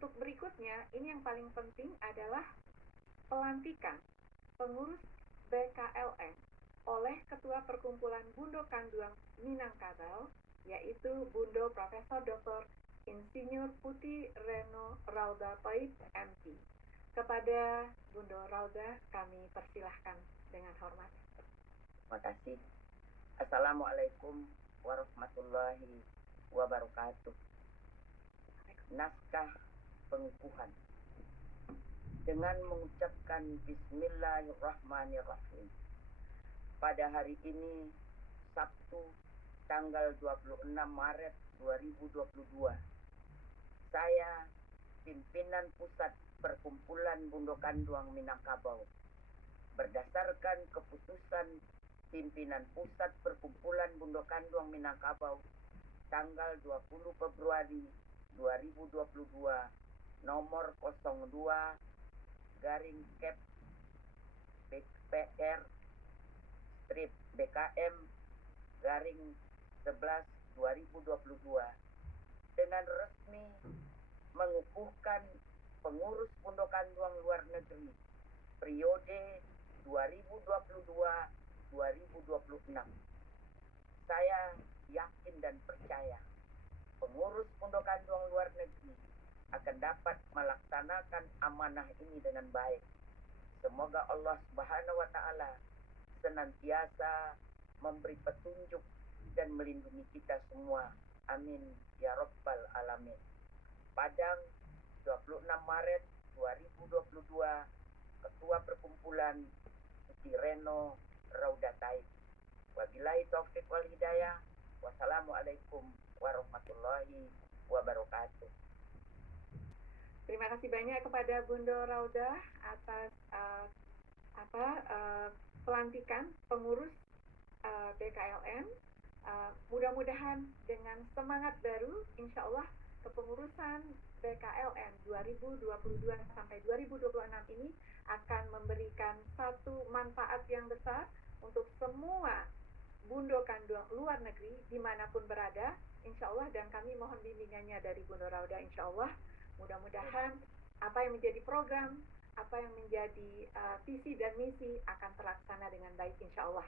untuk berikutnya, ini yang paling penting adalah pelantikan pengurus BKLN oleh Ketua Perkumpulan Bundo Kanduang Minangkabau, yaitu Bundo Profesor Dr. Insinyur Putih Reno Rauda Toib, MP. Kepada Bundo Rauda, kami persilahkan dengan hormat. Terima kasih. Assalamualaikum warahmatullahi wabarakatuh. Naskah pengukuhan. Dengan mengucapkan Bismillahirrahmanirrahim. Pada hari ini, Sabtu, tanggal 26 Maret 2022, saya, pimpinan pusat Perkumpulan Bundo Kanduang Minangkabau, berdasarkan keputusan pimpinan pusat Perkumpulan Bundo Kanduang Minangkabau tanggal 20 Februari 2022 nomor 02 garing Kep BPR strip BKM garing 11 2022 dengan resmi mengukuhkan pengurus Bundo Kanduang luar negeri periode 2022-2026. Saya yakin dan percaya pengurus Bundo Kanduang luar negeri akan dapat melaksanakan amanah ini dengan baik. Semoga Allah Subhanahu wa Ta'ala senantiasa memberi petunjuk dan melindungi kita semua. Amin ya Rabbal Alamin. Padang, 26 Maret 2022, Ketua Perkumpulan Putih Reno Rauda Taib. Wabillahi taufik wal hidayah. Wassalamualaikum warahmatullahi wabarakatuh. Terima kasih banyak kepada Bundo Rauda atas pelantikan pengurus BKLN. Mudah-mudahan dengan semangat baru, insya Allah kepengurusan BKLN 2022 sampai 2026 ini akan memberikan satu manfaat yang besar untuk semua Bundo Kanduang luar negeri dimanapun berada, insya Allah, dan kami mohon bimbingannya dari Bundo Rauda, insya Allah. Mudah-mudahan apa yang menjadi program, apa yang menjadi visi dan misi akan terlaksana dengan baik, insya Allah.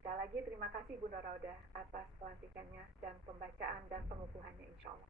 Sekali lagi terima kasih Bundo Rauda atas pelantikannya dan pembacaan dan pengukuhannya, insya Allah.